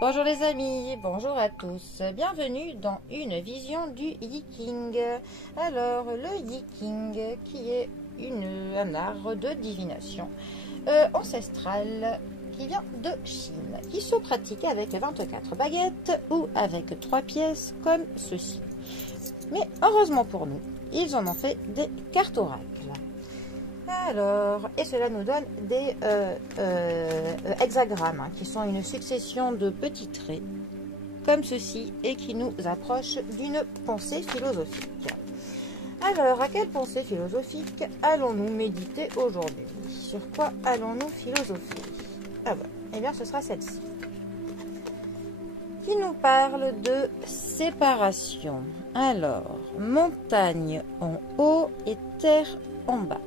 Bonjour les amis, bonjour à tous, bienvenue dans une vision du Yiking. Alors le Yiking qui est un art de divination ancestrale qui vient de Chine, qui se pratique avec 24 baguettes ou avec 3 pièces comme ceci. Mais heureusement pour nous, ils en ont fait des cartes oracles. Alors, et cela nous donne des hexagrammes, qui sont une succession de petits traits, comme ceci, et qui nous approchent d'une pensée philosophique. Alors, à quelle pensée philosophique allons-nous méditer aujourd'hui? Sur quoi allons-nous philosopher? Ah ben, eh bien, ce sera celle-ci, qui nous parle de séparation. Alors, montagne en haut et terre en bas.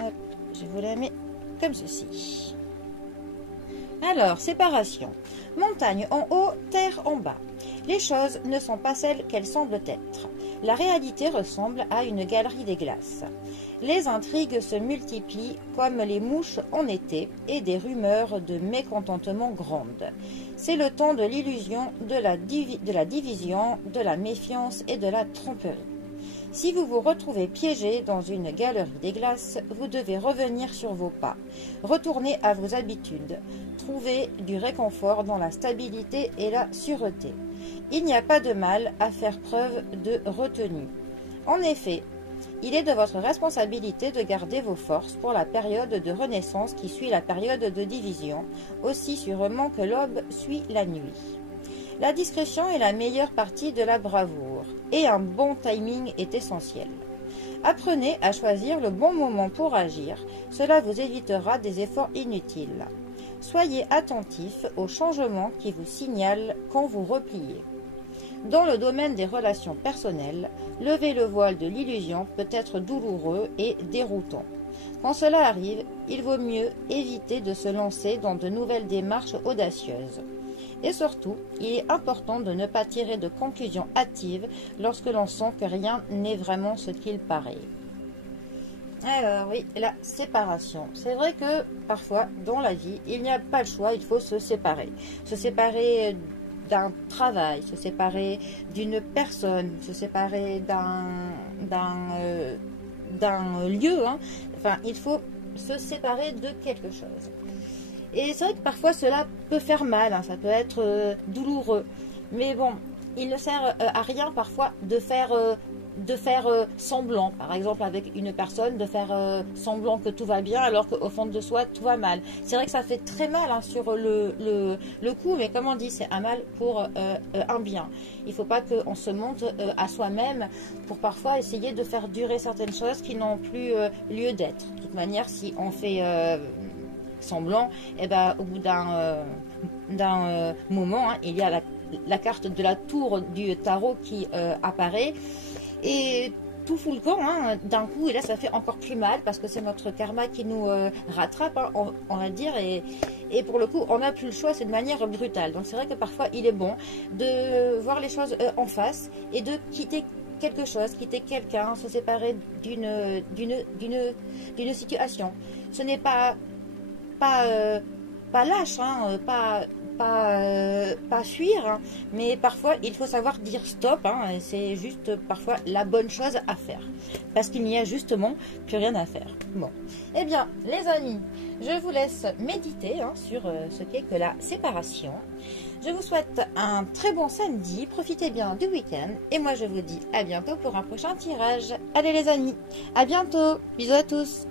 Hop, je vous la mets comme ceci. Alors, séparation. Montagne en haut, terre en bas. Les choses ne sont pas celles qu'elles semblent être. La réalité ressemble à une galerie des glaces. Les intrigues se multiplient comme les mouches en été et des rumeurs de mécontentement grondent. C'est le temps de l'illusion, de la division, de la méfiance et de la tromperie. Si vous vous retrouvez piégé dans une galerie des glaces, vous devez revenir sur vos pas, retourner à vos habitudes, trouver du réconfort dans la stabilité et la sûreté. Il n'y a pas de mal à faire preuve de retenue. En effet, il est de votre responsabilité de garder vos forces pour la période de renaissance qui suit la période de division, aussi sûrement que l'aube suit la nuit. La discrétion est la meilleure partie de la bravoure, et un bon timing est essentiel. Apprenez à choisir le bon moment pour agir, cela vous évitera des efforts inutiles. Soyez attentif aux changements qui vous signalent quand vous repliez. Dans le domaine des relations personnelles, lever le voile de l'illusion peut être douloureux et déroutant. Quand cela arrive, il vaut mieux éviter de se lancer dans de nouvelles démarches audacieuses. Et surtout, il est important de ne pas tirer de conclusions hâtives lorsque l'on sent que rien n'est vraiment ce qu'il paraît. Alors oui, la séparation. C'est vrai que parfois, dans la vie, il n'y a pas le choix, il faut se séparer. Se séparer d'un travail, se séparer d'une personne, se séparer d'un lieu. Enfin, il faut se séparer de quelque chose. Et c'est vrai que parfois cela peut faire mal, ça peut être douloureux. Mais bon, il ne sert à rien parfois de faire semblant. Par exemple avec une personne, de faire semblant que tout va bien alors qu'au fond de soi tout va mal. C'est vrai que ça fait très mal sur le coup, mais comme on dit, c'est un mal pour un bien. Il ne faut pas qu'on se monte à soi-même pour parfois essayer de faire durer certaines choses qui n'ont plus lieu d'être. De toute manière, si on fait semblant, et ben au bout d'un moment, il y a la carte de la tour du tarot qui apparaît et tout fout le camp d'un coup, et là ça fait encore plus mal parce que c'est notre karma qui nous rattrape, on va dire, et pour le coup on n'a plus le choix, c'est de manière brutale. Donc c'est vrai que parfois il est bon de voir les choses en face et de quitter quelque chose, quitter quelqu'un, se séparer d'une situation. Ce n'est pas lâche, pas fuir, mais parfois il faut savoir dire stop, c'est juste parfois la bonne chose à faire, parce qu'il n'y a justement plus rien à faire. Bon, eh bien les amis, je vous laisse méditer sur ce qu'est que la séparation. Je vous souhaite un très bon samedi, profitez bien du week-end, et moi je vous dis à bientôt pour un prochain tirage. Allez les amis, à bientôt, bisous à tous.